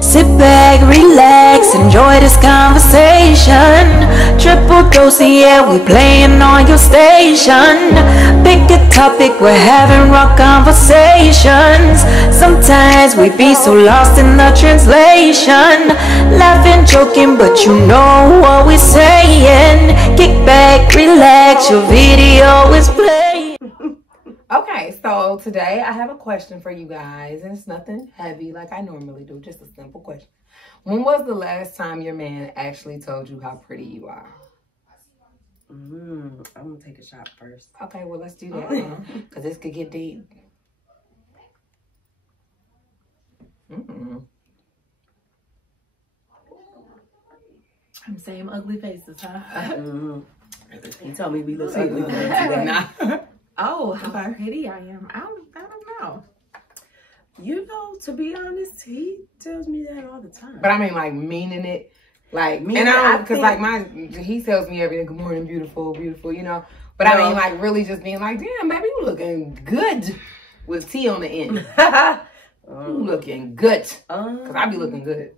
Sit back, relax, enjoy this conversation. Triple dose, yeah, we playing on your station. Pick a topic, we're having raw conversations. Sometimes we be so lost in the translation. Laughing, joking, but you know what we're saying. Kick back, relax, your video is playing. Okay, so today I have a question for you guys, and it's nothing heavy like I normally do, just a simple question. When was the last time your man actually told you how pretty you are? I'm gonna take a shot first. Okay, well, let's do that, because this could get deep. Same ugly faces, huh? He told me we look ugly today. Oh, how pretty I am. I don't know. You know, to be honest, he tells me that all the time. But I mean, like, meaning it. Like, meaning and I don't, because like, he tells me every day, good morning, beautiful, beautiful, you know. But I mean, like, really just being like, damn, baby, you looking good with T on the end. You looking good. Because I be looking good.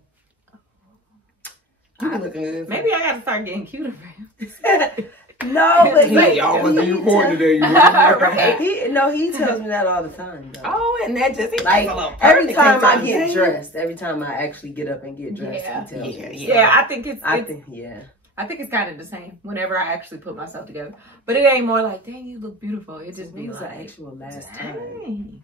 You be looking good. Maybe I got to start getting cuter for him. No, but y'all must be recording today. He tells me that all the time. Though. Oh, and that just like every time I get dressed, every time I actually get up and get dressed, he tells me. Yeah, I think it's I think kind of the same whenever I actually put myself together. But it ain't more like, dang, you look beautiful. It just be like, the actual last time.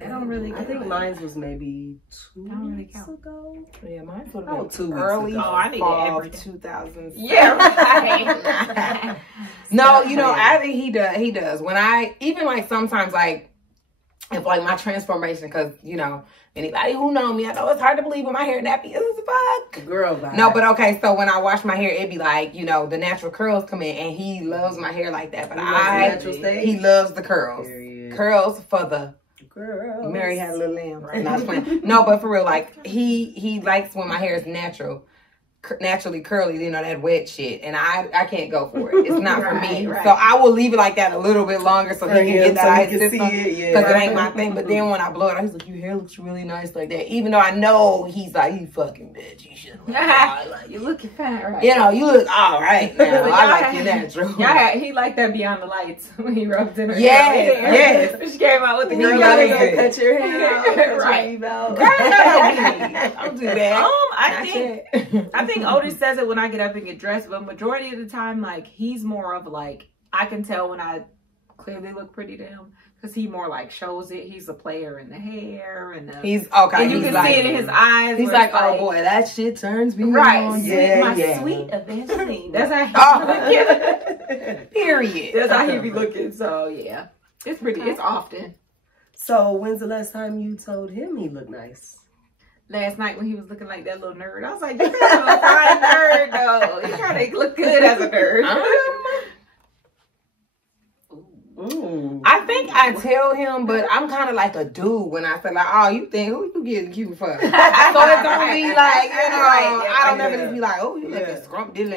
I don't really. I think mine was maybe 2 weeks ago. Yeah, mine would have been 2 weeks early ago. I need fall of 2000. Yeah, right. No, you know, I think he does. When I even like sometimes like if like my transformation, because you know anybody who know me, I know it's hard to believe when my hair nappy is as fuck. Girl, vibe. No, but okay. So when I wash my hair, it be like the natural curls come in, and he loves my hair like that. But he loves the curls. Period. Curls for the. Girl, Mary had a little lamb. Right. And I was playing. No, but for real, like he likes when my hair is naturally curly, you know, that wet shit, and I can't go for it. It's not for me. Right. So I will leave it like that a little bit longer so he can get that out of his system, because it ain't my thing. But then when I blow it out, he's like, your hair looks really nice like that. Even though I know he's like, you fucking bitch, you shouldn't look like you're looking fine, right? You know, you look all right now. I like you natural. Yeah, he liked that beyond the lights when he rubbed in her. Yes. She came out with the girl. You gotta cut your hair out, right? Don't do that. I think Otis says it when I get up and get dressed, but majority of the time, like, he's more of like, I can tell when I clearly look pretty to him, because he more like shows it. He's a player in the hair and he's okay. And you can see it in his eyes. He's like, oh boy, that shit turns me on. Yeah, my sweet Evangeline. That's how he be looking. Period. That's how he be looking. So yeah, it's pretty. It's often. So when's the last time you told him he looked nice? Last night when he was looking like that little nerd. I was like, you kind of a fine nerd, though. You kind of look good as a nerd. I think I tell him, but I'm kind of like a dude when I say like, oh, you think, who you getting cute for? So it's gonna be like, I don't ever just be like, oh, you looking scrumptious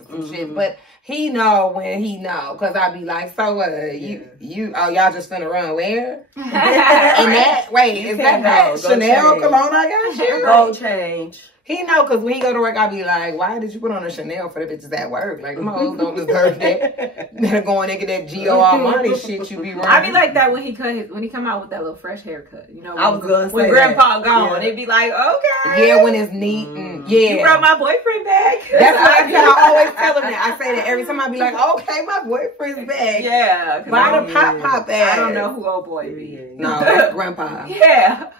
or some shit. But he know when he know, because I be like, so y'all just finna run where? And that, wait, is that Chanel cologne I got? Go change. He know, because when he go to work, I be like, why did you put on a Chanel for the bitches at work? Like, them hoes don't deserve that. You better go and get that G.O. Armani shit you be running. I be like that when he come out with that little fresh haircut. You know, I was gonna say when Grandpa gone, it'd be like, okay. Yeah, when it's neat and You brought my boyfriend back. That's what I always tell him that. I say that every time. I be like, okay, my boyfriend's back. Yeah. Why the pop ass? I don't know who old boy is. No, that's Grandpa. Yeah.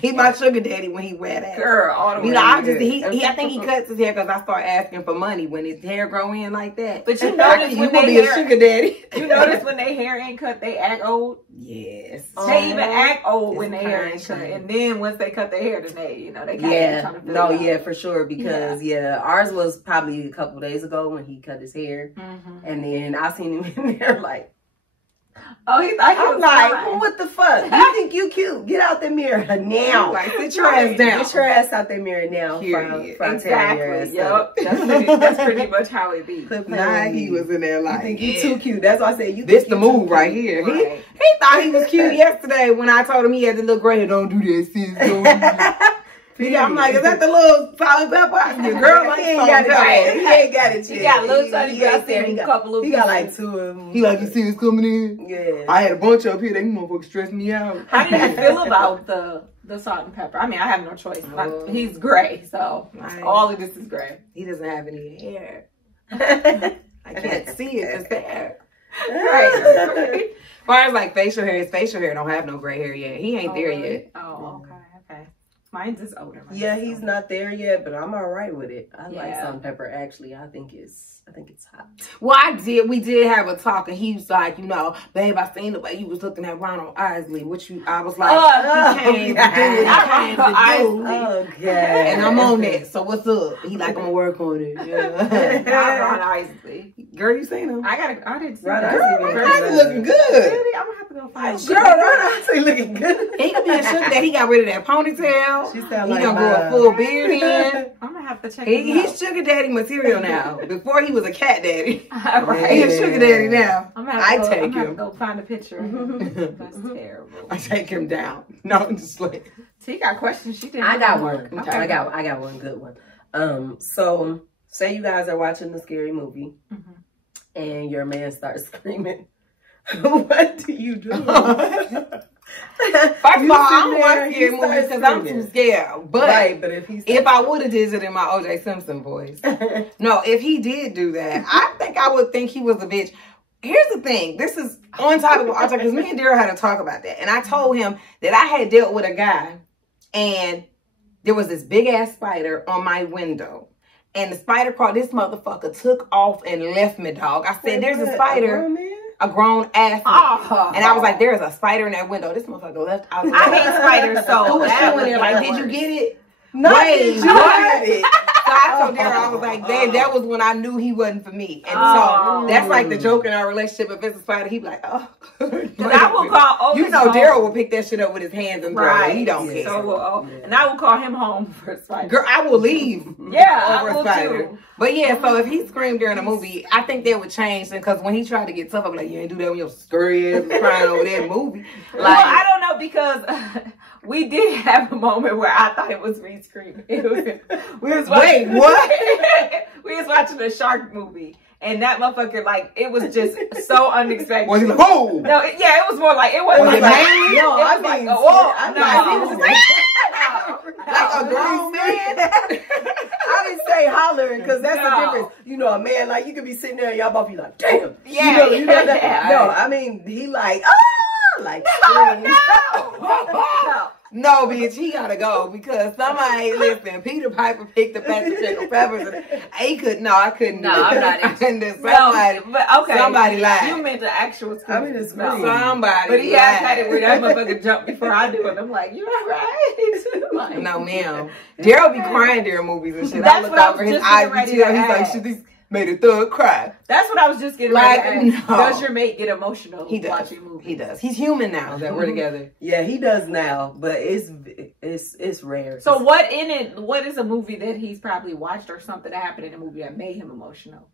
He my sugar daddy when he wear that. Girl, all the way. I think he cuts his hair because I start asking for money when his hair grow in like that. But you notice when they be a sugar daddy. You notice when their hair ain't cut, they act old. Yes. They even act old when their hair ain't cut, and then once they cut their hair, then they kind of trying to for sure, because ours was probably a couple days ago when he cut his hair, and then I seen him in there like Oh, he thought he was like, fine. what the fuck? You think you cute? Get out the mirror now. Like, sit your ass down. Get your ass out the mirror now. Exactly. Yep. That's pretty much how it be. Nah, he was in there like, you think you too cute. That's why I said you. This the move right here. Right. He thought he was cute yesterday when I told him he had the little gray hair. Don't do that, sis. Don't do that. Yeah, I'm like, is that the little salt and pepper? The girl like he ain't got it. He ain't got it yet. He got a little tiny got there. He He got like 2 of them. He like, you see what's coming in? Yeah. I had a bunch up here. They motherfuckers stressed me out. How do you feel about the salt and pepper? I mean, I have no choice. He's gray, so all of this is gray. He doesn't have any hair. I can't see it. It's there. Right. As far as like facial hair, his facial hair don't have no gray hair yet. He ain't there yet. Oh, okay. Mine's just older. Yeah, he's not there yet, but I'm all right with it. I like Yeah. salt and pepper. Actually, I think it's hot. Well, we did have a talk, and he was like, you know, babe, I seen the way you was looking at Ronald Isley, I was like, okay. and I'm on that. So what's up? He like, I'm gonna work on it. Yeah. Not Ron Isley. Girl, you seen him? I didn't see Ron that. Isley Ron Isley looking good. Really? I'm gonna have to go find him. Girl, Ron Isley looking good. He could be a sugar daddy. He got rid of that ponytail. She He sound like gonna grow a full beard in. I'm gonna have to check him out. He's sugar daddy material now. Before he was a cat daddy. Right. He's a sugar daddy now. I'm gonna have take to him. go find a picture of him. That's terrible. I take him down. No, I'm just like. T got questions. She didn't. I got one. Okay. I got one good one. So say you guys are watching the scary movie and your man starts screaming. What do you do? First of all, I don't watch scary movies because I'm too scared. But, but if I would have did it in my O.J. Simpson voice. No, if he did do that, I think I would think he was a bitch. Here's the thing. This is on topic with Arthur because me and Daryl had to talk about that. And I told him that I had dealt with a guy and there was this big ass spider on my window. And the spider crawled. This motherfucker took off and left me, dog. I said, there's a spider. A grown ass man. And I was like, there's a spider in that window. This motherfucker left. I was like, I hate spiders so who was bad. doing it? Like, did you get it? No, Wait, you got it. So I told Daryl, I was like, that was when I knew he wasn't for me. And so that's like the joke in our relationship. If it's a spider, he'd be like, oh. I will call You know, Daryl will pick that shit up with his hands and throw it. He don't care. So, and I will call him home for a spider. Girl, I will leave. Yeah, over I will a spider. too. But yeah, so if he screamed during a movie, I think that would change. Because when he tried to get tough, I'm like, you ain't do that when you're scary ass crying over that movie. Like, well, I don't know because we did have a moment where I thought it was me screaming. We was watching, wait, what? We was watching a shark movie. And that motherfucker, like, it was just so unexpected. Was he like, oh? No, it was more like, it wasn't Was like, it manly? no, I it was mean, like, oh, Like a grown man? I didn't say hollering because that's the difference. You know, a man, like, you could be sitting there and y'all both be like, damn. Yeah, you know that. yeah. No, I mean, he like, ah, like, screams. no. No, bitch, he gotta go because somebody, listen, Peter Piper picked the pack of pickled peppers and he couldn't, I couldn't. No, I'm not into somebody, but okay. Somebody lied. You meant the actual scream. I mean, it's no. Somebody But he lied. has had it where that motherfucker jumped before I do it. I'm like, you all right? Like, No, ma'am. Daryl be crying during movies and shit. That's I look what I was over his just eyes getting ready and to he's like, ask. should this made a thug cry? That's what I was just getting Like, ready to ask. no. Does your mate get emotional He does. watching movies? He does. He's human now that we're together. Yeah, he does now, but it's rare. So what in it? What is a movie that he's probably watched or something that happened in a movie that made him emotional?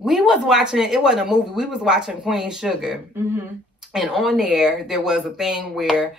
We was watching, it wasn't a movie, we was watching Queen Sugar. Mm-hmm. And on there was a thing where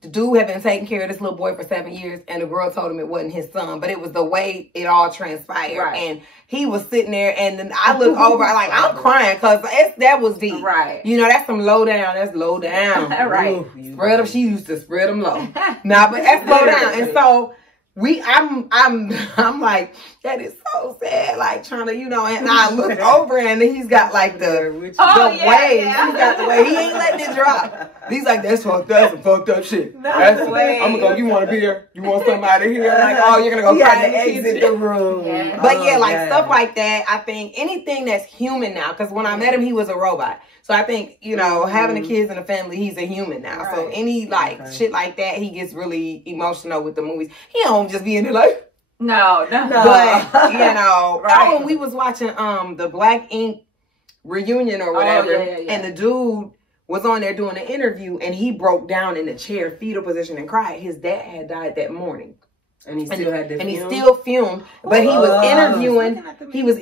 the dude had been taking care of this little boy for 7 years and the girl told him it wasn't his son, but it was the way it all transpired. Right. And he was sitting there and then I look over, like, I'm crying because that was deep. Right. You know, that's some low down. That's low down. Right. Ooh, spread them. She used to spread them low. Nah, but that's low down. And so I'm like, that is so sad. Like trying to, you know, and I look over and he's got like the waves. He's got the way. He ain't letting it drop. He's like, that's fucked up. That's some fucked up shit. No that's way. I'm gonna go. You want to be here? You want somebody here? Like, oh, you're gonna go cry in the exit the room. Yeah. But yeah, like stuff like that. I think anything that's human now, because when I met him, he was a robot. So I think, you know, having the kids and the family, he's a human now. Right. So any like shit like that, he gets really emotional with the movies. He don't just be in there like, no. But you know, right. when we was watching the Black Ink reunion or whatever, and the dude was on there doing an interview, and he broke down in the chair, fetal position, and cried. His dad had died that morning. And he still had to film? He still filmed, but he was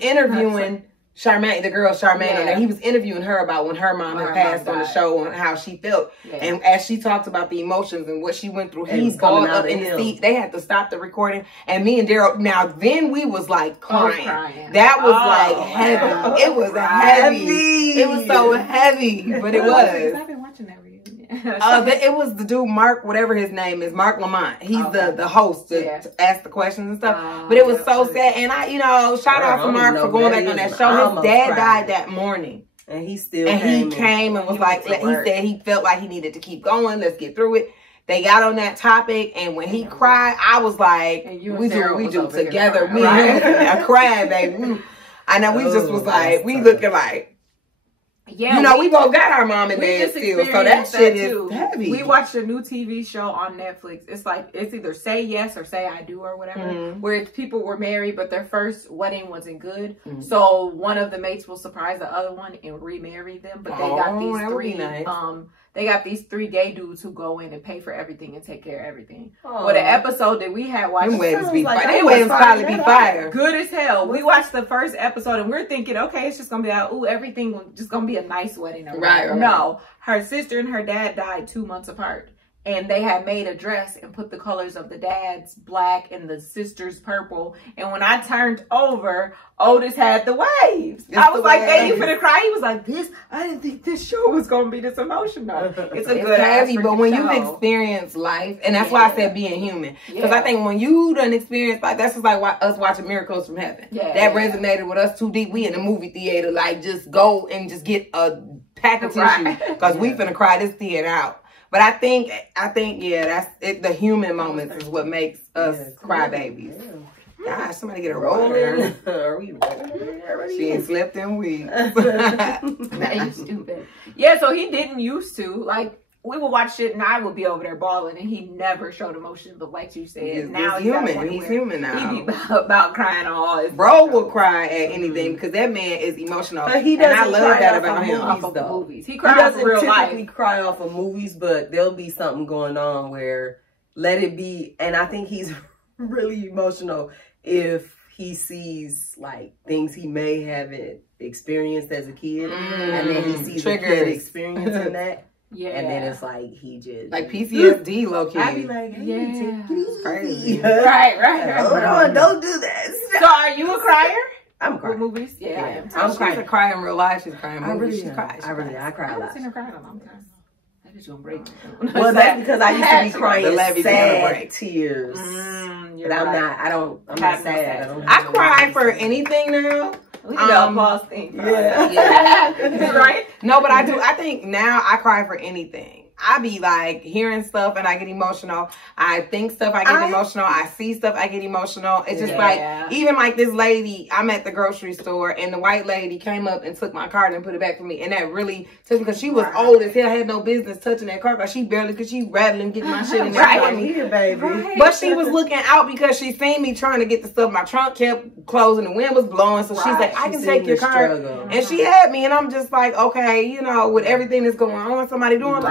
interviewing, Charmaine, the girl Charmaine on there. He was interviewing her about when her mom had passed on the show and how she felt. Yeah. And as she talked about the emotions and what she went through, he's balled up in the seat. They had to stop the recording. And me and Daryl, now then we was like crying. That was like heavy. It was heavy. It was so heavy, but it was. I've been watching that reunion. It was the dude, Mark, whatever his name is, Mark Lamont. He's the host to ask the questions and stuff. But it was so sad. And shout out to Mark for going back on that show. His dad died that morning. And he still came and was like, he said he felt like he needed to keep going. Let's get through it. They got on that topic, and when he cried, I was like, we do together. Me and him, I cried, baby. I know we just was like, we looking like, yeah, we both got our mom and dad still, so that shit is heavy. We watched a new TV show on Netflix. It's like, it's either Say Yes or Say I Do or whatever, where people were married, but their first wedding wasn't good. So one of the mates will surprise the other one and remarry them, but they got these three, they got these 3 gay dudes who go in and pay for everything and take care of everything. Well, the episode that we had watched, them weddings probably be fire. Good as hell. We watched the first episode and we're thinking, okay, it's just gonna be like, everything just gonna be a nice wedding. Right. No, her sister and her dad died 2 months apart. And they had made a dress and put the colors of the dad's black and the sister's purple. And when I turned over, Otis had the waves. I was like, hey, you finna cry? He was like, I didn't think this show was going to be this emotional. It's good heavy, but when you've experienced life, and that's why I said being human. Because I think when you done experienced life, that's just like us watching Miracles from Heaven. That resonated with us too deep. We in the movie theater, like, just go and just get a pack of tissue. Because we finna cry this theater out. But I think, that's it. The human moments is what makes us cry babies. Gosh, somebody get a rolling. Are we ready? She ain't slept in weeks. You stupid. Yeah, so he didn't used to. Like, we would watch shit and I would be over there bawling and he never showed emotion. But like you said, now he's human. He's human now. He be about crying all his bro will cry at anything because that man is emotional. But he doesn't, and I love that about him. Off of movies. He cries off real life. He cry off of movies, but there'll be something going on where let it be. And I think he's really emotional if he sees like things he may haven't experienced as a kid, and then he sees a kid experiencing that. Yeah, and then it's like he just like PTSD low key. I be like, hey, it's crazy. Right. Hold on, don't do that. So, are you a crier? I'm crying. Movies, I'm crying. She's a crier in real life. She's crying. I really cry. I cry a lot. I've seen her cry a long time. Gonna break. Well, that's because I used to be crying sad tears. But I'm not. I'm not sad. I cry for anything now. Applause thing. Yeah. Right? No, but I do. I think now I cry for anything. I be like hearing stuff and I get emotional. I think stuff, I get emotional. I see stuff, I get emotional. It's just like, even like this lady, I'm at the grocery store and the white lady came up and took my card and put it back for me. And that really took me because she was old as hell, had no business touching that card. But she barely, because she rattling, getting my shit in there for me. Baby. But she was looking out because she seen me trying to get the stuff. My trunk kept closing, the wind was blowing. So she's like, I can take your card. And she had me and I'm just like, okay, with everything that's going on, somebody doing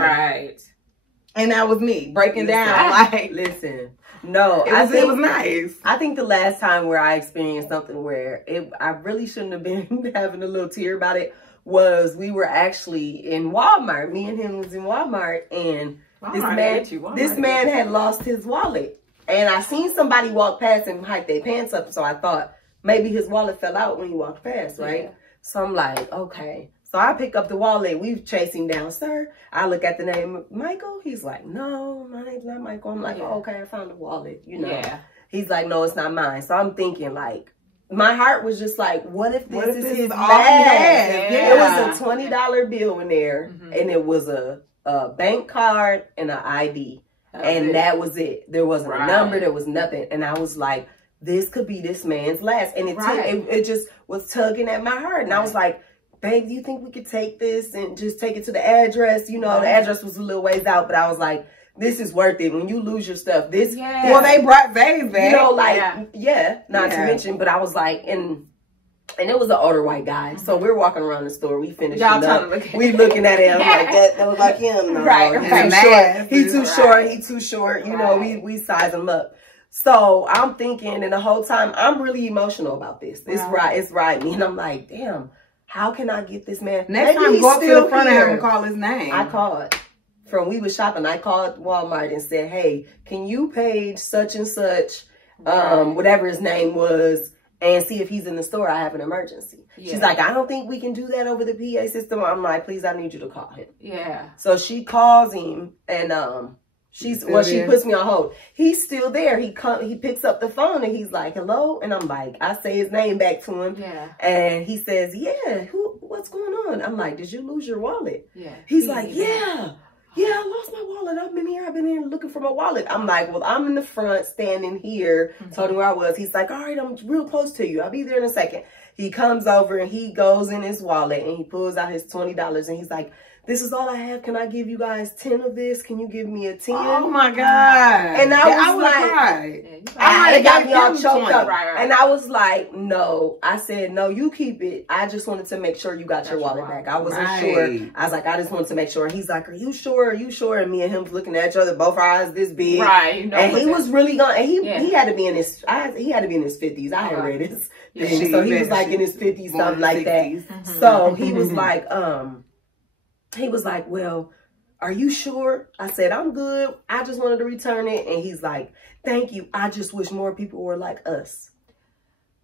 And that was me breaking down. Like, listen, no, it was nice. I think the last time where I experienced something where I really shouldn't have been having a little tear about it was we were actually in Walmart. Me and him was in Walmart, and this man had lost his wallet, and I seen somebody walk past and hike their pants up, so I thought maybe his wallet fell out when he walked past, right? Yeah. So I'm like, okay. So I pick up the wallet. We chase him down, sir. I look at the name, Michael. He's like, no, my name's not Michael. I'm like, oh, okay, I found the wallet, Yeah. He's like, no, it's not mine. So I'm thinking, like, my heart was just like, what if this is his bag? It was a $20 bill in there, and it was a bank card and an ID. That was it. There wasn't a number. There was nothing. And I was like, this could be this man's last. And it just was tugging at my heart. And I was like, babe, do you think we could take this and just take it to the address? The address was a little ways out, but I was like, this is worth it. When you lose your stuff, well, they brought bags back. Not to mention, but I was like, and And it was an older white guy. So we're walking around the store. We finished Y'all we looking at him like that was like him. No, right. He too short. He too short. You know, we size him up. So I'm thinking, and the whole time I'm really emotional about this. It's riding me. And I'm like, damn, how can I get this man? Next time go up to the front and have him call his name. I called. We was shopping. I called Walmart and said, hey, can you page such and such, whatever his name was, and see if he's in the store. I have an emergency. Yeah. She's like, I don't think we can do that over the PA system. I'm like, please, I need you to call him. Yeah. So she calls him, and she puts me on hold. He's still there. He picks up the phone and he's like, hello, and I'm like, I say his name back to him. Yeah. And he says, yeah, what's going on? I'm like, did you lose your wallet? Yeah. He's like, yeah. Yeah, I lost my wallet. I've been here looking for my wallet. I'm like, well, I'm in the front standing here. Told him where I was. He's like, all right, I'm real close to you. I'll be there in a second. He comes over and he goes in his wallet and he pulls out his $20 and he's like, this is all I have. Can I give you guys 10 of this? Can you give me a 10? Oh my God. And I was like, I got me all choked up. Right. And I was like, no. I said, no, you keep it. I just wanted to make sure you got your wallet back. I wasn't sure. I was like, I just wanted to make sure. And he's like, are you sure? Are you sure? And me and him looking at each other, both our eyes this big. Right. You know, and he was really gone. And he had to be in his 50s. I had read his thing. So he was like in his 50s, something like that. So he was like, well, are you sure? I said, I'm good. I just wanted to return it. And he's like, thank you. I just wish more people were like us.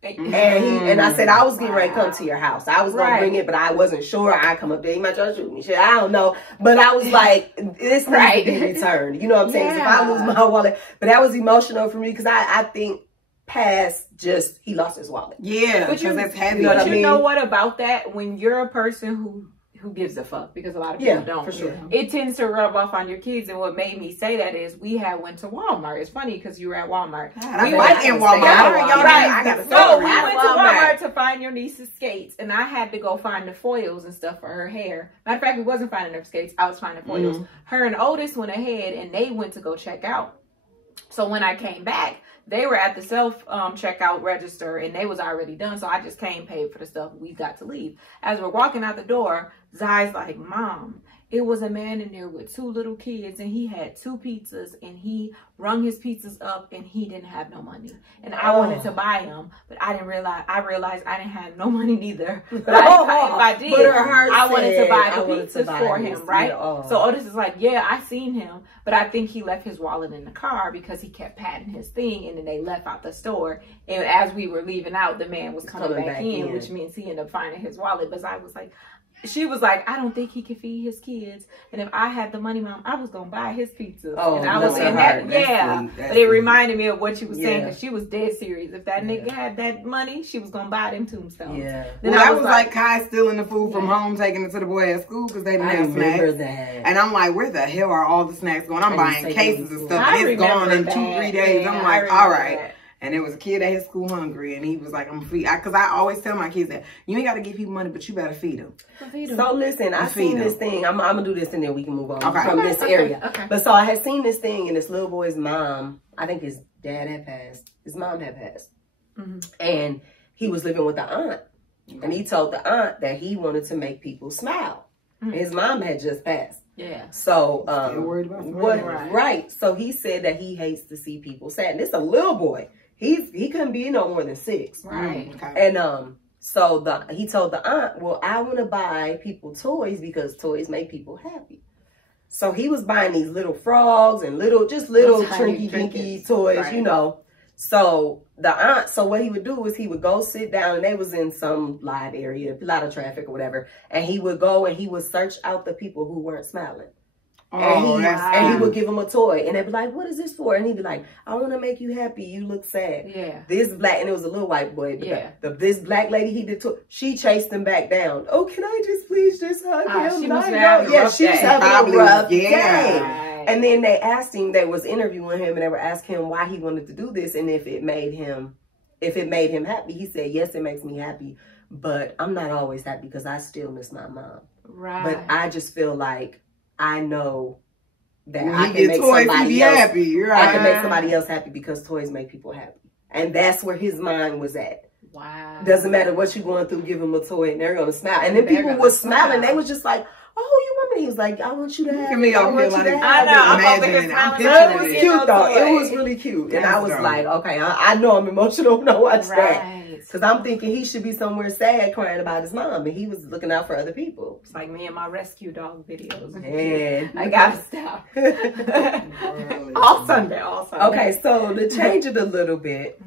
And I said, I was getting ready to come to your house. I was going to bring it, but I wasn't sure. I come up there. You might try to shoot me. Shit, I don't know. But I was like, this needs to be returned. You know what I'm saying? Yeah. So if I lose my wallet. But that was emotional for me because I think past just, he lost his wallet. Yeah, because that's heavy. You know what I mean? You know what about that? When you're a person who gives a fuck, because a lot of people don't. For sure. It tends to rub off on your kids. And what made me say that is we went to Walmart. It's funny because you were at Walmart. We went in Walmart. I got to go. We went to Walmart to find your niece's skates, and I had to go find the foils and stuff for her hair. Matter of fact, we wasn't finding her skates. I was finding foils. Her and Otis went ahead, and they went to go check out. So when I came back, they were at the self checkout register and they was already done. So I just came, paid for the stuff. We got to leave. As we're walking out the door, Zai's like, Mom, it was a man in there with 2 little kids and he had 2 pizzas and he rung his pizzas up and he didn't have no money. And I wanted to buy them, but I realized I didn't have no money neither. But if I did, I wanted to buy the pizzas for him, right? So Otis is like, yeah, I seen him, but I think he left his wallet in the car because he kept patting his thing and then they left out the store. And as we were leaving out, the man was coming back in, which means he ended up finding his wallet. But I was like, she was like, I don't think he can feed his kids. And if I had the money, Mom, I was going to buy his pizza. Oh, and I was in that. Yeah. But it reminded me of what she was saying because she was dead serious. If that nigga had that money, she was going to buy them tombstones. Yeah. Then I was like Kai stealing the food from home, taking it to the boy at school because they didn't have snacks. And I'm like, where the hell are all the snacks going? I'm buying cases of stuff. It's gone in 2-3 days. I'm like, all right. And there was a kid at his school hungry, and he was like, I'm feed. Because I always tell my kids that you ain't got to give people money, but you better feed them. So listen, I seen this thing. I'm going to do this and then we can move on from this area. But so I had seen this thing, and this little boy's mom, I think his dad had passed. His mom had passed. And he was living with the aunt. And he told the aunt that he wanted to make people smile. His mom had just passed. Yeah. So, worried about right. So he said that he hates to see people sad. And this is a little boy. He couldn't be no more than 6. Right. And so he told the aunt, well, I want to buy people toys because toys make people happy. So he was buying these little frogs and little trinky toys, you know. So the aunt, so what he would do is he would go sit down, and they was in some live area, a lot of traffic or whatever. And he would go and he would search out the people who weren't smiling. And he would give them a toy, and they'd be like, what is this for? And he'd be like, I want to make you happy. You look sad. Yeah. This black, and it was a little white boy. This black lady he did, she chased him back down. Oh, can I just please just hug him? She was having a rough day. And then they asked him, they was interviewing him, and they were asking him why he wanted to do this and if it made him happy. He said, yes, it makes me happy, but I'm not always happy because I still miss my mom. Right. But I just feel like I know that I can make somebody else happy. I can make somebody else happy because toys make people happy. And that's where his mind was at. Wow. Doesn't matter what you're going through, give them a toy and they're going to smile. And then people were smiling. They was just like, oh, you want me? He was like, I want you to have it. I want you to have it. I'm it was cute though. It was really cute. And I was like, okay, I know I'm emotional when I watch that. Because I'm thinking he should be somewhere sad crying about his mom. And he was looking out for other people. It's like me and my rescue dog videos. Man. I got to stop. All Sunday. Okay, so to change it a little bit,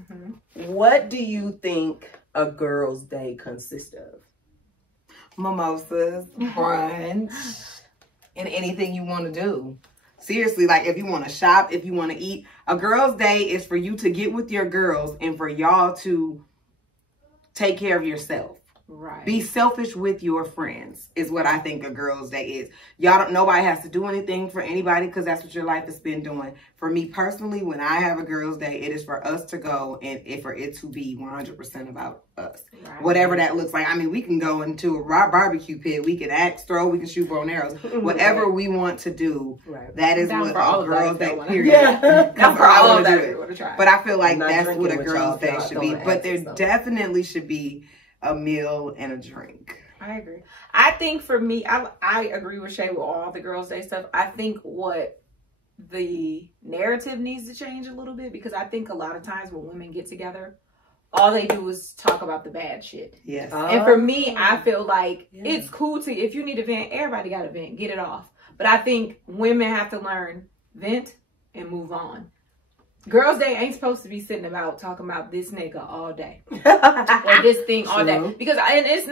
what do you think a girl's day consists of? Mimosas, brunch, and anything you want to do. Seriously, like if you want to shop, if you want to eat. A girl's day is for you to get with your girls and for y'all to take care of yourself. Right. Be selfish with your friends is what I think a girl's day is. Nobody has to do anything for anybody because that's what your life has been doing. For me personally, when I have a girl's day, it is for us to go and for it to be 100% about us. Right. Whatever that looks like. I mean, we can go into a barbecue pit. We can axe throw. We can shoot bow and arrows. Whatever we want to do, that is what a girl's day, period. Not for all of that. But I feel like that's what a girl's day should be. But there definitely should be a meal and a drink. I agree. I think for me, I agree with Shay with all the girls' day stuff. I think what the narrative needs to change a little bit because I think a lot of times when women get together, all they do is talk about the bad shit. Yes. And for me, I feel like it's cool to, if you need a vent, everybody got a vent, get it off. But I think women have to learn vent and move on. Girls' day ain't supposed to be sitting about talking about this nigga all day or this thing all day because it is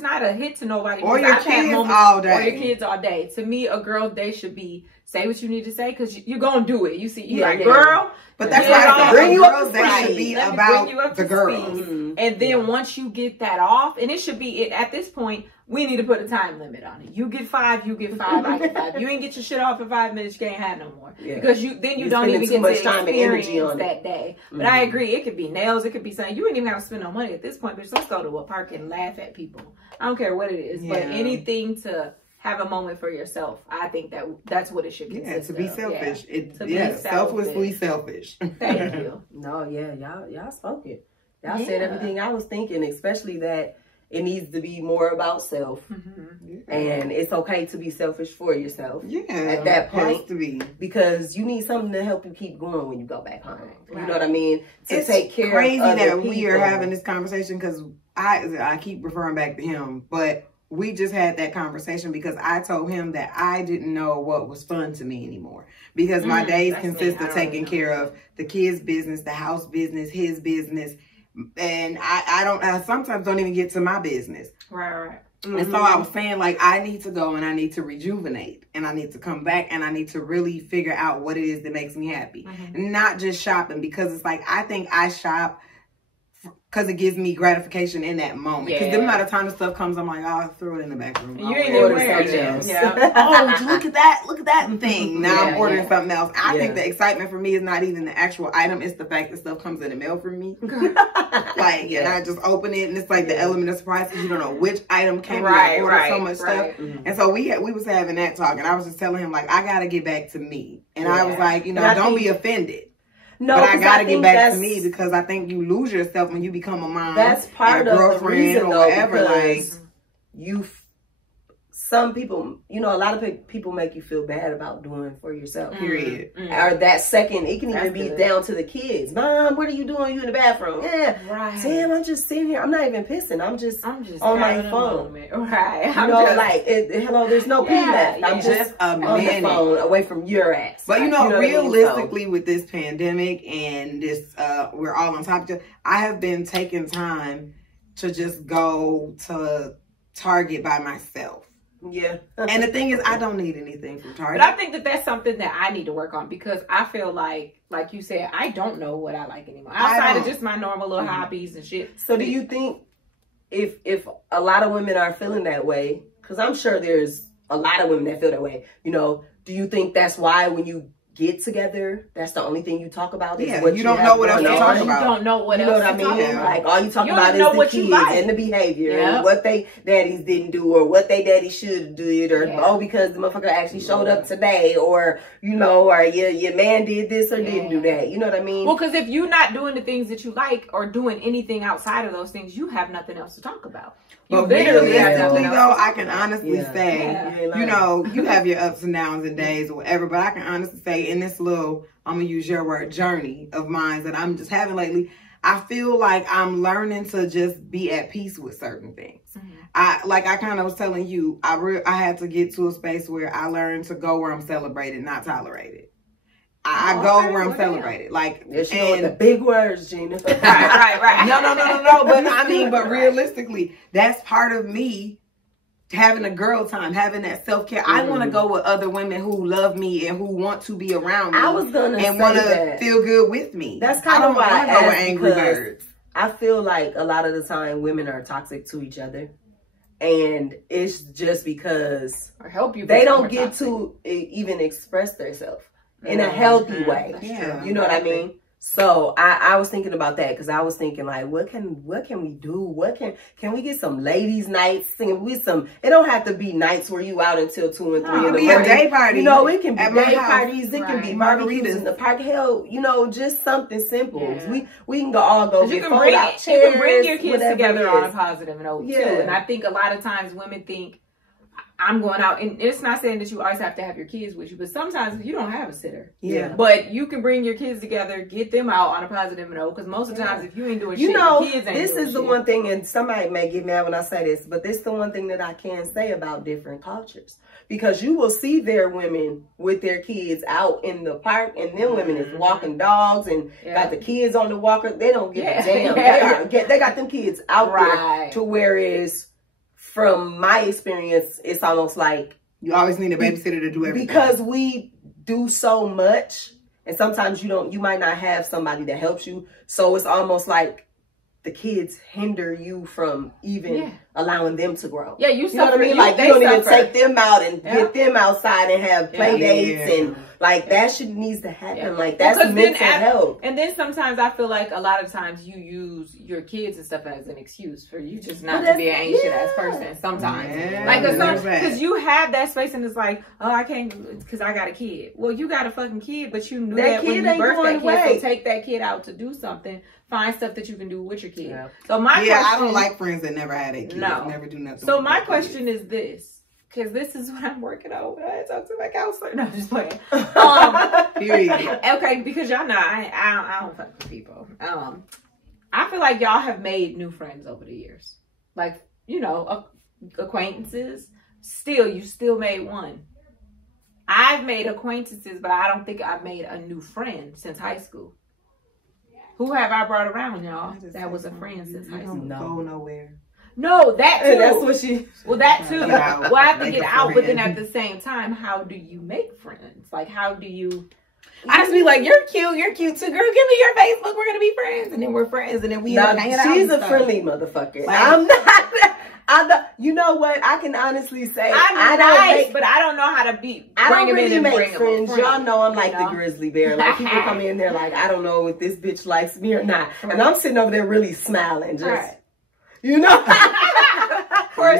not a hit to nobody. Or your kids all day. Or your kids all day. To me, a girl's day should be say what you need to say because you're gonna do it. You see, you like girl, but that's why I bring you up. They should be about the girls, and then once you get that off, and it should be at this point. We need to put a time limit on it. You get 5, you get 5, I get 5. You ain't get your shit off in 5 minutes, you can't have no more. Yeah. Because you don't even get to time and energy on that day. But I agree, it could be nails, it could be something. You ain't even have to spend no money at this point, bitch. Let's go to a park and laugh at people. I don't care what it is, but anything to have a moment for yourself. I think that's what it should be. Yeah, to be selfish. Selflessly selfish. Thank you. No, y'all spoke it. Y'all said everything I was thinking, especially that it needs to be more about self. And it's okay to be selfish for yourself. At that point. It has to be. Because you need something to help you keep going when you go back home. Right. You know what I mean? To take care of other people. It's crazy that we are having this conversation because I keep referring back to him, but we just had that conversation because I told him that I didn't know what was fun to me anymore. Because my days consist of taking care of the kids' business, the house business, his business. And I sometimes don't even get to my business. Right. And so I was saying, like, I need to go and I need to rejuvenate and I need to come back and I need to really figure out what it is that makes me happy. Not just shopping, because it's like, I think I shop because it gives me gratification in that moment. Because the amount of time the stuff comes, I'm like, oh, I'll throw it in the back room. You ain't even wearing it. Oh, look at that thing. Now I'm ordering something else. I think the excitement for me is not even the actual item. It's the fact that stuff comes in the mail for me. And I just open it and it's like the element of surprise because you don't know which item came. I ordered so much stuff. And so we was having that talk and I was just telling him, like, I got to get back to me. And I was like, don't be offended. No, but I gotta get back to me because I think you lose yourself when you become a mom. That's part of the reason, or whatever. Like some people, a lot of people make you feel bad about doing for yourself. Period. Or that second, it can even be down to the kids. Mom, what are you doing? You in the bathroom? Yeah. Right. Damn, I'm just sitting here. I'm not even pissing. I'm just on my phone. Right. Hello, there's no pee left. I'm just on the phone away from your ass. But realistically, with this pandemic and this, we're all on top of it. I have been taking time to just go to Target by myself. Yeah. And the thing is, I don't need anything from Target. But I think that's something that I need to work on because I feel like you said, I don't know what I like anymore. Outside of just my normal little hobbies and shit. So do you think if a lot of women are feeling that way, because I'm sure there's a lot of women that feel that way, do you think that's why when you get together, that's the only thing you talk about. Is yeah, what you don't know what else to talk about. You don't know what else. You know what I mean? Like all you talk about is the kids and the behavior and what they daddies didn't do or what they daddy should do or because the motherfucker actually showed up today or or your man did this or didn't do that. You know what I mean? Well, because if you're not doing the things that you like or doing anything outside of those things, you have nothing else to talk about. But realistically, though, I can honestly say, you have your ups and downs and days or whatever, but I can honestly say in this little, I'm going to use your word, journey of mine that I'm just having lately, I feel like I'm learning to just be at peace with certain things. Mm-hmm. I kind of was telling you, I had to get to a space where I learned to go where I'm celebrated, not tolerated. I go where I'm celebrated. Like, and the big words, Gina. right. No. But realistically, that's part of me having a girl time, having that self-care. Mm-hmm. I want to go with other women who love me and who want to be around me. I was gonna and want to feel good with me. That's kind of why I go with Angry Birds. I feel like a lot of the time women are toxic to each other. And it's just because they don't get to even express themselves in a healthy way. Yeah. You know what I mean? So I was thinking about that because I was thinking like, what can we do? What can we get some ladies' nights? Singing with some. It don't have to be nights where you out until 2 and 3 in the morning. It can be a day party. It can be day parties. It can be margaritas in the park. Hell, just something simple. Yeah. We can all go get fold out chairs. You can bring your kids together on a positive note too. And I think a lot of times women think, I'm going out, and it's not saying that you always have to have your kids with you, but sometimes you don't have a sitter. Yeah. But you can bring your kids together, get them out on a positive note, because most of the times if you ain't doing shit, your kids ain't this doing is the shit. one thing, and somebody may get mad when I say this, but this is the one thing that I can say about different cultures. Because you will see their women with their kids out in the park, and them women is walking dogs and got the kids on the walker. They don't give a damn. They got them kids out there to whereas from my experience, it's almost like you always need a babysitter to do everything. Because we do so much, and sometimes you might not have somebody that helps you. So it's almost like the kids hinder you from even allowing them to grow. Yeah, you know what I mean? Like you don't even take them out and get them outside and have play dates and like that shit needs to happen. Like that's mental health. And then sometimes I feel like a lot of times you use your kids and stuff as an excuse for you just not to be an anxious ass person. Sometimes, because you have that space and it's like, oh, I can't because I got a kid. Well, you got a fucking kid, but you knew that when you birthed that kid, so take that kid out to do something. Find stuff that you can do with your kid. Yeah. So my question, I don't like friends that never had a kid. No, never do nothing. So my question is this, because this is what I'm working on. I talk to my counselor. No, I'm just playing. Period. Okay, because y'all know I don't fuck with people. I feel like y'all have made new friends over the years, like acquaintances. You still made one. I've made acquaintances, but I don't think I've made a new friend since high school. Who have I brought around, y'all? That was a friend since high school. No. Go nowhere. No, that too. That's what she. Well, that too. Well, I have to get out, but then at the same time, how do you make friends? Like, how do you? I just be like, you're cute too, girl. Give me your Facebook. We're gonna be friends, and then we're friends, and then we hang out. She's a friendly motherfucker. Like, I'm not. You know what? I can honestly say I'm nice, but I don't know how to be. I don't really make friends. Y'all know I'm like the grizzly bear. Like people come in there like, I don't know if this bitch likes me or not, and I'm sitting over there really smiling, just and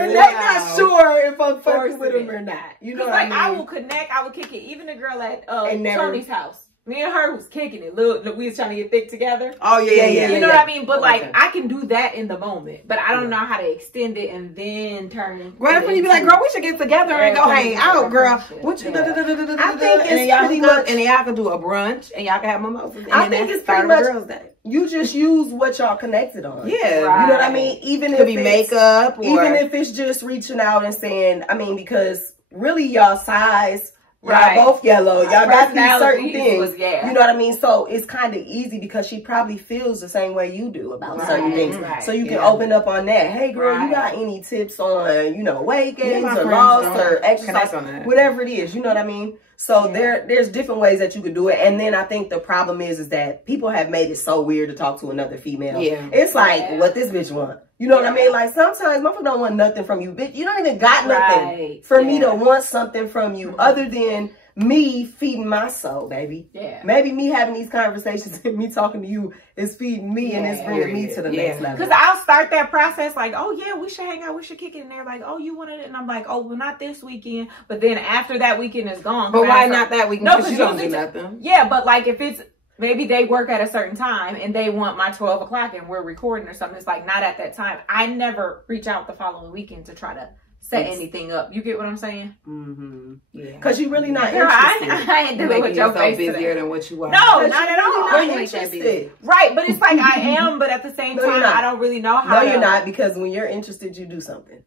they're not sure if I'm fucking with them or not. You know what I mean? I will connect. I will kick it. Even the girl at Tony's house. Me and her was kicking it. Look, we was trying to get thick together. Oh, yeah. You know what I mean? But, I can do that in the moment. But I don't know how to extend it and then turn. Right when you be like, girl, we should get together and go hang out, girl. What you I think it's pretty much. And then y'all can do a brunch and y'all can have mimosas. I think it's pretty much girls' day. You just use what y'all connected on. Yeah. Right. You know what I mean? Even if it's makeup. Even if it's just reaching out and saying, because really y'all size. Y'all both yellow. Y'all got these certain things. You know what I mean? So it's kind of easy because she probably feels the same way you do about certain things. So you can open up on that. Hey, girl, you got any tips on, weight gains or loss or exercise, whatever it is. You know what I mean? So there's different ways that you could do it. And then I think the problem is that people have made it so weird to talk to another female. Yeah. It's like, what this bitch want? You know what I mean? Like sometimes motherfuckers don't want nothing from you, bitch. You don't even got nothing for me to want something from you other than me feeding my soul, baby. Yeah. Maybe me having these conversations and me talking to you is feeding me and it's bringing me to the next level. Because I'll start that process like, oh yeah, we should hang out, we should kick it. And they're like, oh, you wanted it? And I'm like, oh, well, not this weekend. But then after that weekend is gone. But why not that weekend? No, because you don't do nothing. Yeah, but like if it's, maybe they work at a certain time and they want my 12 o'clock and we're recording or something. It's like not at that time. I never reach out the following weekend to try to set anything up. You get what I'm saying? Mm-hmm. Yeah. Because you're really not Girl, interested. I ain't dealing with your face busier today. than what you are. No, not at all. Really not interested. Right, but it's like I am, but at the same time, I don't really know how. No, you're not, because when you're interested, you do something.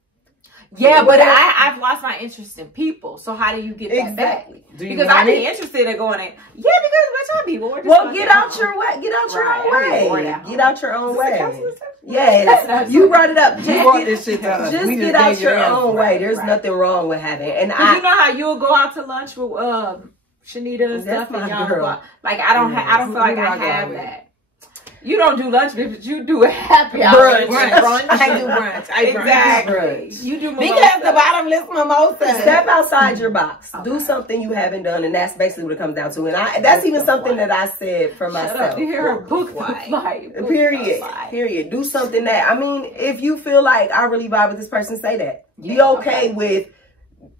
Yeah, but I've lost my interest in people. So how do you get that back? Because I'd be interested in going in. Yeah, because we're some people. Well, get out your way. Get out your own way. Get out your own way. Yes, you brought it up. Just get out your own way. There's nothing wrong with having. And you know how you'll go out to lunch with Shanita and stuff, and y'all go, like I don't feel like I have that. You don't do lunch, but you do a happy hour. Brunch. I do brunch. Exactly. You do mimosa. Because the bottomless mimosa. Step outside your box. Do something you haven't done, and that's basically what it comes down to. And that's even something that I said for myself. You hear her book like Period. Do something that, I mean, if you feel like I really vibe with this person, say that. Be okay with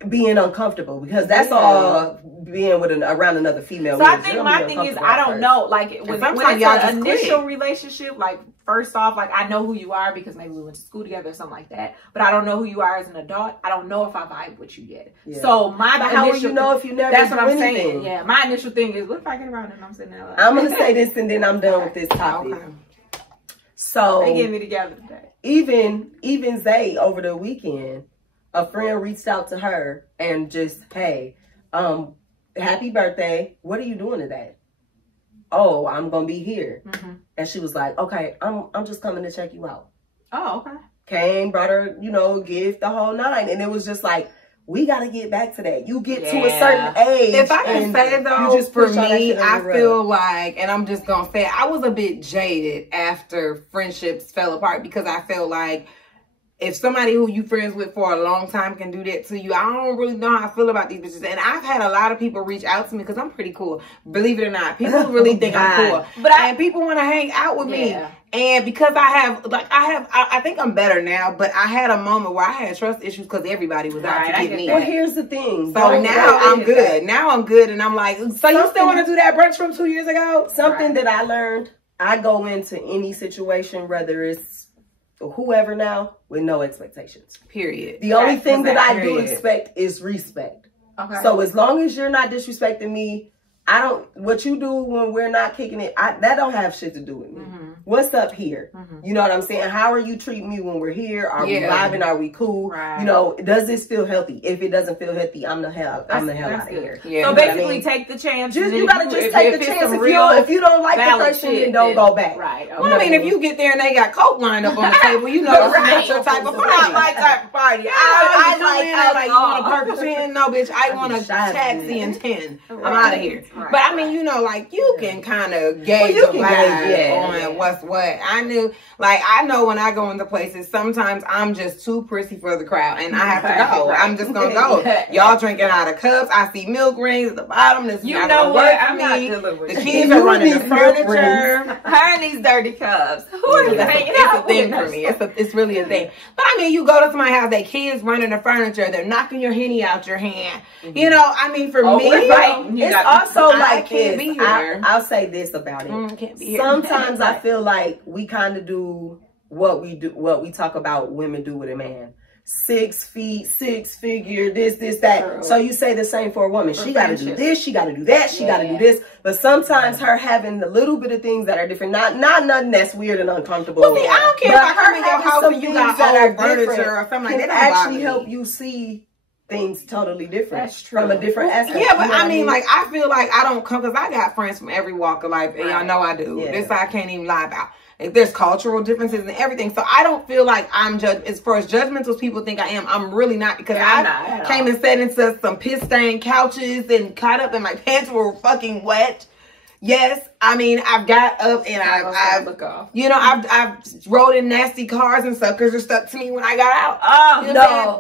being uncomfortable, because that's all being with around another female. So I think my thing is, I don't know, like when it's an initial relationship, like first off, like I know who you are because maybe we went to school together or something like that, but I don't know who you are as an adult. I don't know if I vibe with you yet. So how will you know if you never? That's what I'm saying. Yeah, my initial thing is, what if I get around and I'm sitting there like, I'm gonna say this and then I'm done with this topic. So they get me together today. Even Zay over the weekend, a friend reached out to her and just, hey, happy birthday. What are you doing today? Oh, I'm going to be here. And she was like, okay, I'm just coming to check you out. Oh, okay. Came, brought her, gift, the whole nine. And it was just like, we got to get back to that. You get to a certain age. If I can say, though, just for me, I feel like, and I'm just going to say, I was a bit jaded after friendships fell apart, because I feel like if somebody who you friends with for a long time can do that to you, I don't really know how I feel about these bitches. And I've had a lot of people reach out to me because I'm pretty cool. Believe it or not. People really think I'm cool. And people want to hang out with me. And because I think I'm better now, but I had a moment where I had trust issues because everybody was out to get me. Well, here's the thing. So now I'm good. Now I'm good. And I'm like, so you still want to do that brunch from 2 years ago? Something that I learned, I go into any situation, whether it's whoever now, with no expectations. Period. The only thing that I do expect is respect. Okay. So as long as you're not disrespecting me, what you do when we're not kicking it, that don't have shit to do with me. What's up here? You know what I'm saying? How are you treating me when we're here? Are we vibing? Are we cool? Right. Does this feel healthy? If it doesn't feel healthy, I'm the hell out of here. Yeah. So basically, take the chance. You gotta just take the chance. If you don't like the person, then don't go back. Right. Okay. Well, I mean, if you get there and they got coke lined up on the table, that's not your type of party. Not my type of party. I like, you want a purple 10? No, bitch, I want a taxi and 10. I'm out of here. But I mean, you can kind of gauge the vibe on what's what. I know when I go into places, sometimes I'm just too prissy for the crowd and I have to go. I'm just going to go. Y'all drinking out of cups. I see milk rings at the bottom. This not gonna work for me. The kids are running the furniture. Her and these dirty cups. Who are you hanging out with? It's a thing for me. It's really a thing. But I mean, you go to somebody's house, they kids running the furniture. They're knocking your Henny out your hand. For me, it's also like this. I'll say this about it. Sometimes I feel like we kind of do what we talk about women do with a man. 6 feet, 6 figure, this, that. True. So you say the same for a woman. She got to do this, she got to do that, she got to do this. But sometimes her having a little bit of things that are different, not nothing that's weird and uncomfortable. Well, see, I don't care if I come in your house and you got old furniture or something like that. Actually help you see things totally different from a different aspect. Yeah, but I mean, I feel like I don't come, because I got friends from every walk of life, and y'all know I do. This I can't even lie about. There's cultural differences and everything. So I don't feel like I'm as far as judgmental as people think I am. I'm really not, because I came and sat into some piss stained couches and caught up and my pants were fucking wet. Yes, I mean, I've got up and I've you know, I've rode in nasty cars and stuff because they're stuck to me when I got out. Oh, you know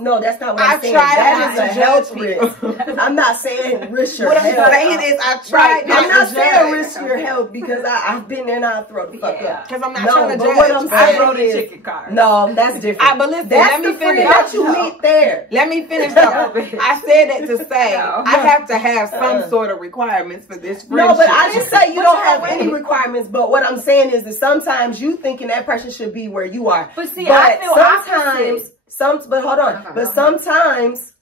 no, that's not what I'm saying. That is a health risk. I'm not saying risk your health. What I'm saying is I tried. I'm not saying risk your health because I've been there and I'll throw the fuck up. Because I'm not trying to judge. What I'm saying rode in chicken cars. No, that's different. But listen, that's let me finish. That you meet there. Let me finish though. I said that to say I have to have some sort of requirements for this friendship. No, but I didn't say you don't have any requirements. But what I'm saying is that sometimes you thinking that person should be where you are. But see, I feel sometimes, but hold on. But sometimes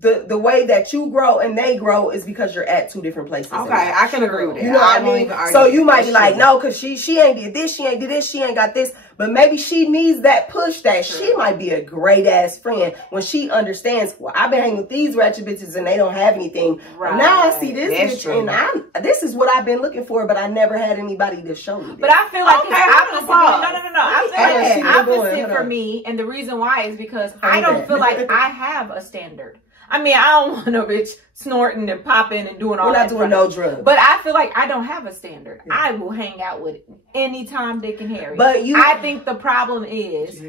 the way that you grow and they grow is because you're at two different places. Okay, I can agree with that. You know what I mean? So you might be like, no, because she ain't did this, she ain't did this, she ain't got this. But maybe she needs that push that she might be a great ass friend when she understands, well, I've been hanging with these ratchet bitches and they don't have anything. Right. Now I see this bitch and this is what I've been looking for, but I never had anybody to show me this. But I feel like it's opposite. No. I feel like it's opposite for me. And the reason why is because I don't feel like I have a standard. I mean, I don't want no bitch snorting and popping and doing all that. We're not doing no drugs. But I feel like I don't have a standard. Yeah. I will hang out with any Tom, Dick, and Harry. But I think the problem is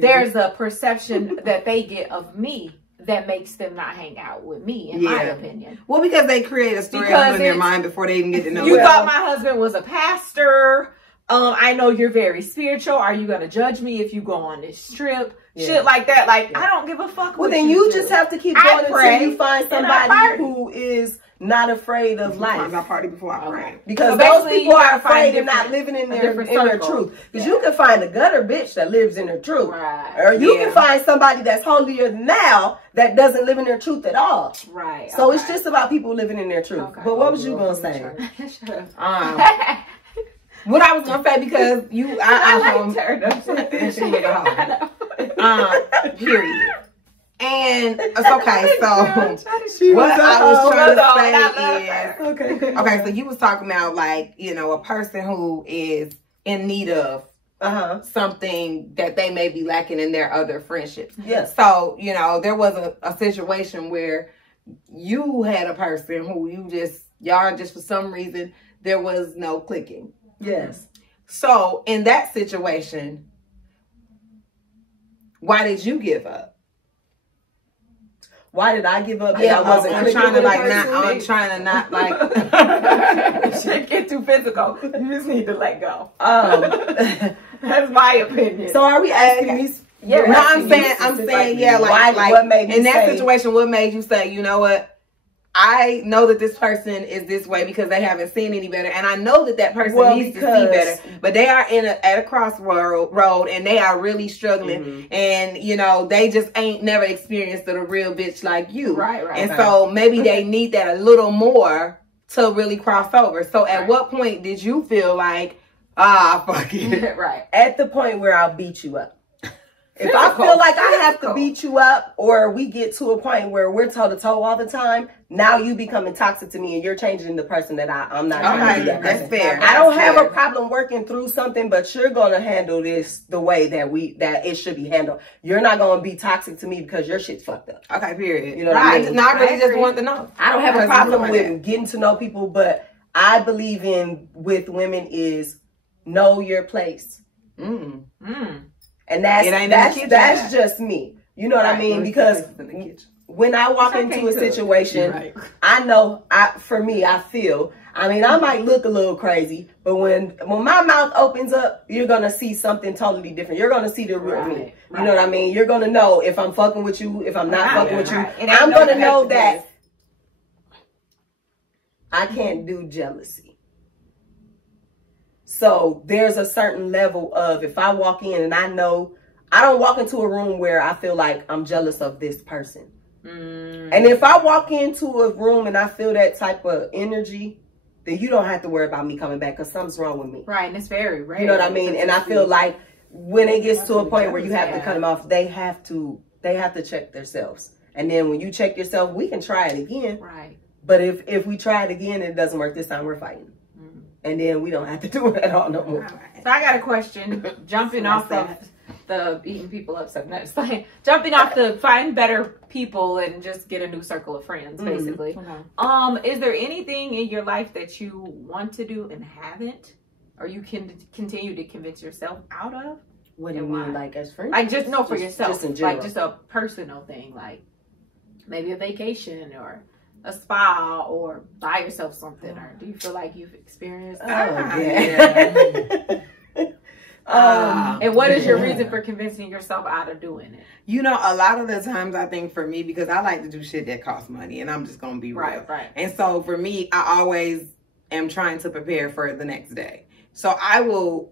there's a perception that they get of me that makes them not hang out with me, in my opinion. Well, because they create a story in their mind before they even get to know you. Thought my husband was a pastor. I know you're very spiritual. Are you going to judge me if you go on this trip? Yeah. Shit like that. Like, I don't give a fuck. Well, then you just have to keep going until you find somebody who is not afraid of life. I party before I pray. Because those people are afraid of not living in their truth. Because you can find a gutter bitch that lives in her truth. Right. Or you can find somebody that's holier than thou that doesn't live in their truth at all. Right. So it's just about people living in their truth. Okay. But what was you going to say? What I was gonna say, because period. And it's okay. So what I was trying to say is, okay. So you was talking about, like, you know, a person who is in need of something that they may be lacking in their other friendships. Yes. So, you know, there was a situation where you had a person who y'all just for some reason there was no clicking. Yes. So in that situation, why did you give up? Why did I give up? Yeah, I'm trying to not like shit get too physical. You just need to let go. That's my opinion. So are we asking these? Yeah, no, I'm saying, yeah, like what made you in that situation, what made you say, you know what? I know that this person is this way because they haven't seen any better, and I know that person needs to see better. But they are at a crossroad, and they are really struggling, and you know they just ain't never experienced a real bitch like you, right? And so maybe they need that a little more to really cross over. So at what point did you feel like, fuck it? Right. At the point where I'll beat you up. If I feel like I have to beat you up, or we get to a point where we're toe to toe all the time, now you becoming toxic to me and you're changing the person that I'm not trying to be that person. That's fair. I don't have a problem working through something, but you're going to handle this the way that it should be handled. You're not going to be toxic to me because your shit's fucked up. Okay, period. You know what I mean? No, I really just want to know. I don't have a problem with getting to know people, but I believe with women is know your place. And that's just me. You know what I mean? Because when I walk into a situation, I know for me, I feel, I mean, I might look a little crazy, but when my mouth opens up, you're going to see something totally different. You're going to see the real me. You know what I mean? You're going to know if I'm fucking with you, if I'm not fucking with you. I'm going to know that I can't do jealousy. So there's a certain level of, if I walk in and I know, I don't walk into a room where I feel like I'm jealous of this person. And if I walk into a room and I feel that type of energy, then you don't have to worry about me coming back because something's wrong with me. Right, and it's very rare. You know what I mean? And I feel like when it gets to a point where you have to cut them off, they have to check themselves. And then when you check yourself, we can try it again. Right. But if we try it again and it doesn't work this time, we're fighting. And then we don't have to do it at all no more. So I got a question, jumping off of the beating people up stuff. It's like jumping off the find better people and just get a new circle of friends, basically. Okay. Is there anything in your life that you want to do and haven't, or you can continue to convince yourself out of? What do you mean, like as friends? Like just for yourself, just in general. like just a personal thing, like maybe a vacation or a spa or buy yourself something. Or do you feel like you've experienced that? And what is your reason for convincing yourself out of doing it? You know, a lot of the times I think for me, because I like to do shit that costs money, and I'm just gonna be real. Right. And so for me, I always am trying to prepare for the next day. So I will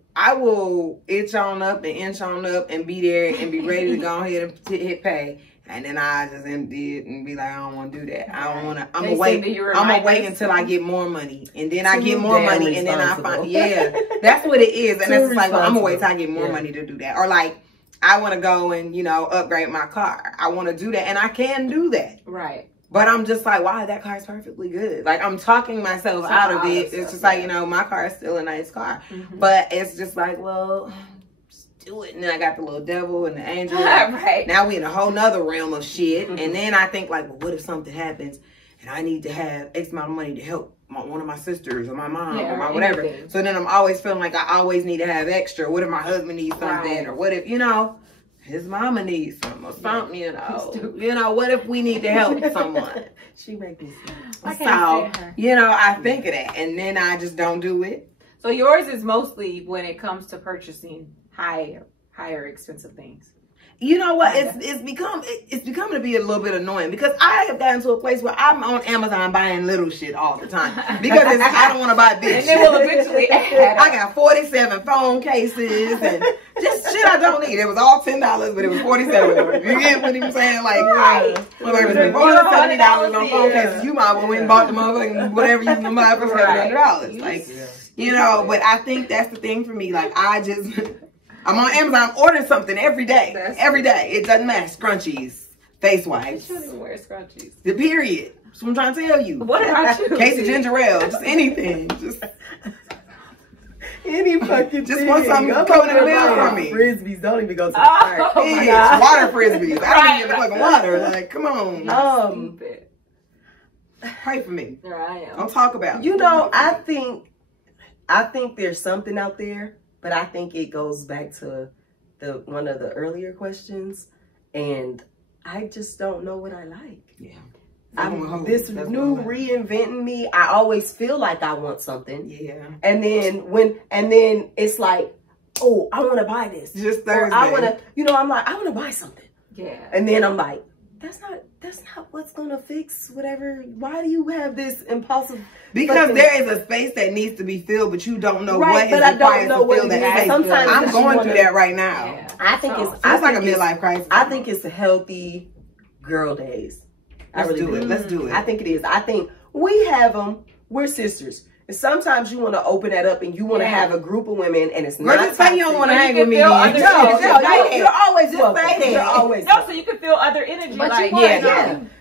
itch on up and inch on up and be there and be ready to go ahead and hit pay. And then I just empty it and be like, I don't want to do that. I don't want to. I'm gonna wait until I get more money, and then I get more money, and then I find that's what it is. And it's like, well, I'm gonna wait till I get more money to do that. Or like, I want to go and upgrade my car. I want to do that, and I can do that. Right. But I'm just like, wow, that car is perfectly good. Like, I'm talking myself out of it. It's just like, my car is still a nice car. But it's just like, well, just do it. And then I got the little devil and the angel. Right. Now we in a whole nother realm of shit. And then I think like, well, what if something happens and I need to have X amount of money to help one of my sisters or my mom or my whatever. Anything. So then I'm always feeling like I always need to have extra. What if my husband needs something? Or what if, his mama needs something or something, what if we need to help someone? She make me sick. So, I think of that. And then I just don't do it. So yours is mostly when it comes to purchasing higher expensive things. You know what? It's becoming to be a little bit annoying because I have gotten to a place where I'm on Amazon buying little shit all the time because I don't want to buy big shit. And they will eventually add up. I got 47 phone cases and just shit I don't need. It was all $10, but it was 47. You get what I'm saying? Like, well, it was $470 on phone cases. You might have went and bought the motherfucking whatever you can buy for $700. Like, but I think that's the thing for me. Like, I'm on Amazon ordering something every day. Every day. It doesn't matter. Scrunchies, face wipes. You shouldn't even wear scrunchies. The period. That's what I'm trying to tell you. What about you? Case of ginger ale. Just anything. Just any fucking just want something coming in the mail for me. Frisbees don't even go to the park. Water frisbees. I don't even get the fucking water. Like, come on. Pray for me. There I am. Don't talk about it. I think there's something out there. But I think it goes back to one of the earlier questions, and I just don't know what I like. Yeah, this new reinventing me. I always feel like I want something. Yeah, and then it's like, oh, I want to buy this. Just Thursday. I want to, I'm like, I want to buy something. Yeah, and then I'm like, that's not what's gonna fix whatever. Why do you have this impulsive? Because there is a space that needs to be filled, but you don't know what is required to fill that space. Sometimes I'm going through that right now. Yeah. I think it's like a midlife crisis. I think it's a healthy girl days. Let's do it. I think it is. I think we have them. We're sisters. And sometimes you want to open that up and you want to have a group of women and it's not. Just say you don't want to hang with me. You're always welcome. You're always no, so you can feel other energy. But like,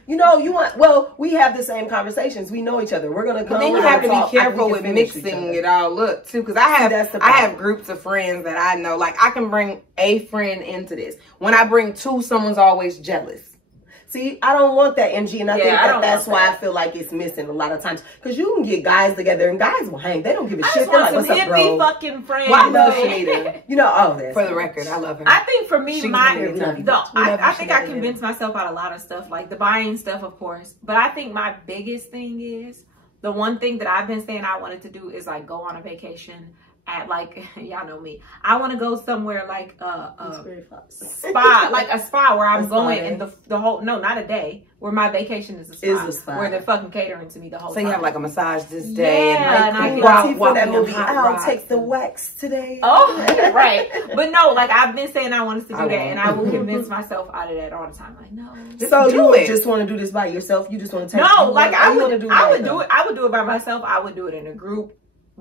you want, well, we have the same conversations. We know each other. We're going to come. But then you have to be careful with mixing it all up too. Because I have groups of friends that I know. Like I can bring a friend into this. When I bring two, someone's always jealous. See, I don't want that energy, and I think that's why I feel like it's missing a lot of times. Because you can get guys together, and guys will hang. They don't give a shit. They're like, "What's up, bro?" Fucking friends. Well, I love Shanita. That's for the record, I love her. I think for me, I think I convinced myself out a lot of stuff, like the buying stuff, of course. But I think my biggest thing is the one thing that I've been saying I wanted to do is like go on a vacation. At like y'all know me, I want to go somewhere like a spa, like a spa where I'm going and the whole not a day where my vacation is a spa where they're fucking catering to me the whole time. So you have like a massage this day and I can walk that movie. I'll take the wax today. Oh, right. But no, like I've been saying I wanted to do that, and I will convince myself out of that all the time. Like no, so you just want to do this by yourself? You just want to take I would do it. I would do it by myself. I would do it in a group.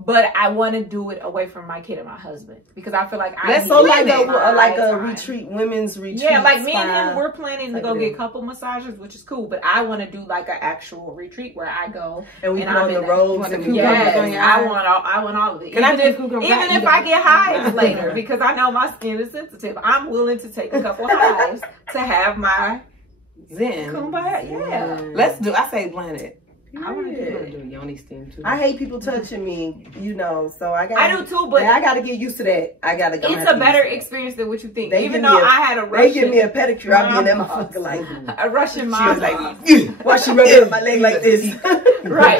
But I want to do it away from my kid and my husband because I feel like that's so like a retreat, women's retreat. Yeah, like me and him, we're planning to go get couple massages, which is cool. But I want to do like an actual retreat where I go and we put on the robes. I want all of it. Even if I get hives later, because I know my skin is sensitive, I'm willing to take a couple hives to have my zen. Kumbaya. Yeah, let's do. I say blend it. I want to do yoni steam too. I hate people touching me, you know, so I do too, but I got to get used to that. I got to go. It's a better experience than what you think. Even though I had a Russian, they give me a pedicure, I'll be in that motherfucker like a Russian mom. She was like, why she rubbing up my leg like this? Right.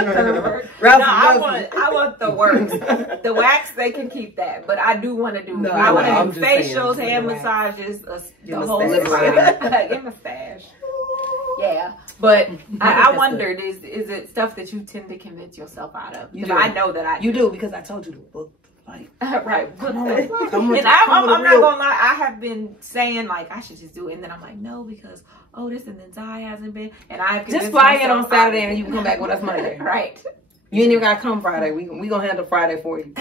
I want the works. The wax, they can keep that, but I do want to do. I want to do facials, hand massages, the whole get mustache. Yeah, but I wondered, is it stuff that you tend to convince yourself out of? Because I know that you do because I told you to book the flight. Right. And I'm not gonna lie, I have been saying like I should just do it, and then I'm like no because this and then Ty hasn't been, and I've just fly in on Saturday and you can come back with us Monday. Right. You ain't even gotta come Friday. We gonna handle Friday for you.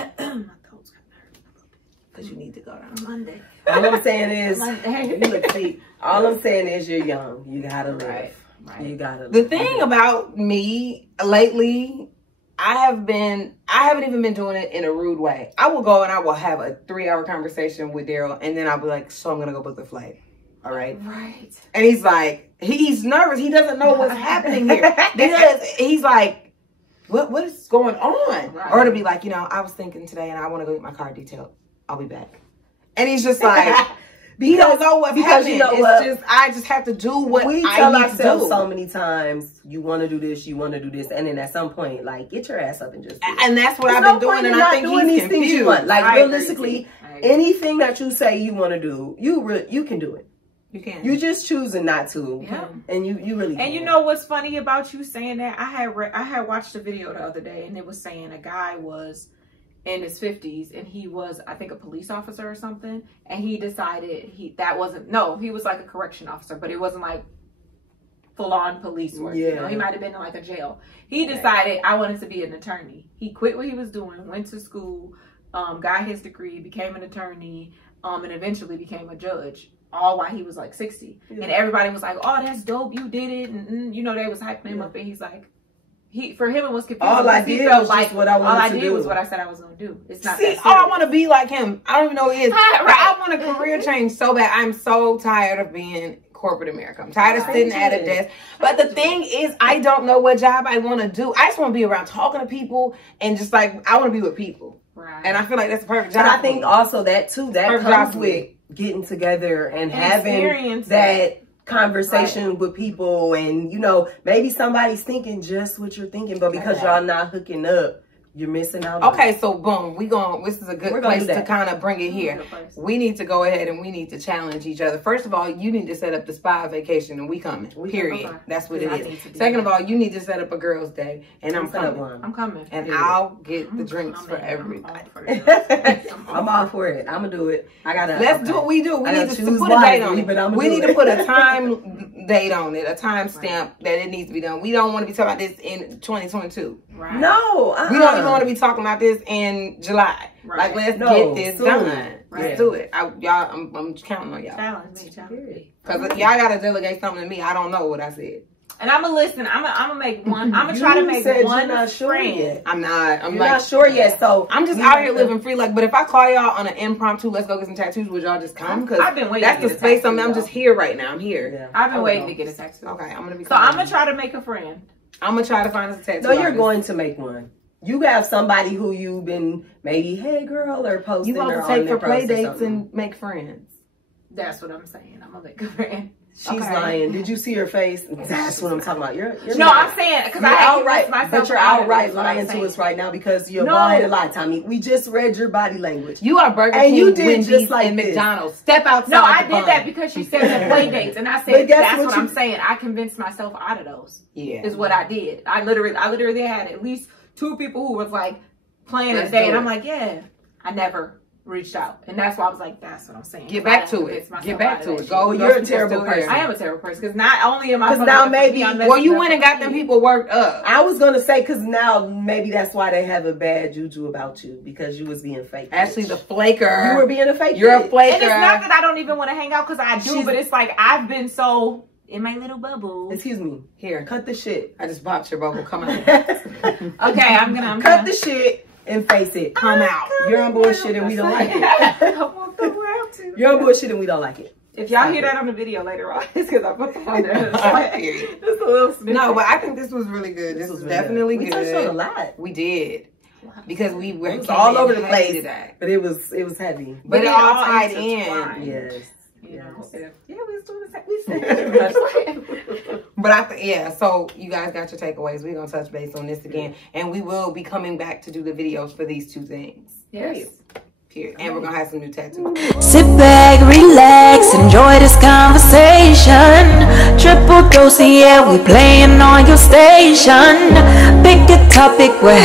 Because you need to go down Monday. All I'm saying is, all I'm saying is you're young. You gotta live. Right. You gotta live. The thing about me lately, I haven't even been doing it in a rude way. I will go and I will have a 3-hour conversation with Daryl, and then I'll be like, so I'm gonna go book the flight. All right. Right. And he's like, he's nervous. He doesn't know what's happening here. Because he's like, what is going on? Right. Or to be like, I was thinking today and I want to go get my car detailed. I'll be back. And he's just like, he don't know what's happening. I just have to do what we tell ourselves so many times. You want to do this, and then at some point, like, get your ass up and just do it. And that's what I've been doing, and I think he's confused. Like, realistically, anything that you say you want to do, you can do it. You can. You just choosing not to. Yeah. And you really can. And you know what's funny about you saying that? I had watched a video the other day, and it was saying a guy was in his 50s and he was, I think, a police officer or something, and he decided he was like a correction officer, but it wasn't like full-on police work. He might have been in like a jail. He decided I wanted to be an attorney. He quit what he was doing, went to school, got his degree, became an attorney, and eventually became a judge, all while he was like 60. And everybody was like, oh, that's dope, you did it, and they was hyping him up, and he's like, for him it was confusing. All I did was like what I wanted to do. Was what I said I was going to do. It's not. I want to be like him. I don't even know who he is. I want a career change so bad. I'm so tired of being corporate America. I'm tired of sitting at a desk. But the thing is, I don't know what job I want to do. I just want to be around talking to people and just like I want to be with people. Right. And I feel like that's the perfect job. But I think also that comes with getting together and having that conversation with people, and maybe somebody's thinking just what you're thinking, but because y'all not hooking up, you're missing out. Okay, so boom, this is a good place to kind of bring it here. We need to go ahead and we need to challenge each other. First of all, you need to set up the spa vacation and we coming. Period. That's what it is. Second of all, you need to set up a girls' day and I'm coming. And I'll get the drinks for everybody. I'm all for it. I'm gonna do it. Let's do what we do. We need to put a date on it. We need to put a time date on it, a time stamp that it needs to be done. We don't want to be talking about this in 2022. Right. No, we don't even want to be talking about this in July. Right. Like, let's get this done. Right. Let's do it. I'm counting on y'all. Challenge me. Because y'all got to delegate something to me. I don't know what I said. And I'm gonna listen. I'm gonna make one. I'm gonna try to make one. Not sure yet. I'm not. I'm not sure yet. So I'm just out here living free. Like, but if I call y'all on an impromptu, let's go get some tattoos, would y'all just come? Because I've been waiting. That's the space I'm just here right now. I'm here. Yeah. I've been waiting to get a tattoo. Okay, I'm gonna be. So I'm gonna try to make a friend. I'm gonna try to find us a tattoo. No, you're going to make one. You have somebody who you've been maybe, hey girl, or posting. You want to take for play dates and make friends. That's what I'm saying. I'm gonna make a friend. She's lying. Did you see her face? That's what I'm talking about. You're no, lying. I'm saying because I outright myself. But you're outright lying to us right now because you're lying a lot, Tommy. We just read your body language. You are Burger King, you did Wendy's, just like and McDonald's. Step outside. No, I did that because she said the play dates, and I said that's what I'm saying. I convinced myself out of those. Yeah, is what I did. I literally had at least 2 people who was like playing a day, and I'm like, yeah, I never reached out, and that's why I was like, that's what I'm saying. Get back to it. Get back to it. Go. You're a terrible person. I am a terrible person because not only am I. Because now maybe. Well, you went and got them people worked up. I was gonna say because now maybe that's why they have a bad juju about you because you was being fake. Ashley, the flaker. You were being a fake. You're a flaker. And it's not that I don't even want to hang out because I do, but it's like I've been so in my little bubble. Excuse me. Here, cut the shit. I just popped your bubble. Come on. Okay, I'm gonna cut the shit. And face it. Come out. You're on bullshit and we don't like it. You're on bullshit and we don't like it. If y'all hear that on the video later on, it's because I put the phone there. Just a little snippet. No, but I think this was really good. This was definitely good. We touched on a lot. We did. Because we were all over the place today. But it was heavy. But it all tied in. Yes. You know, yeah, we was doing the same. But so you guys got your takeaways. We're gonna touch base on this again, and we will be coming back to do the videos for these two things. Yes. Period. And we're gonna have some new tattoos. Sit back, relax, enjoy this conversation. Triple dose, yeah, we playing on your station. Pick a topic, we're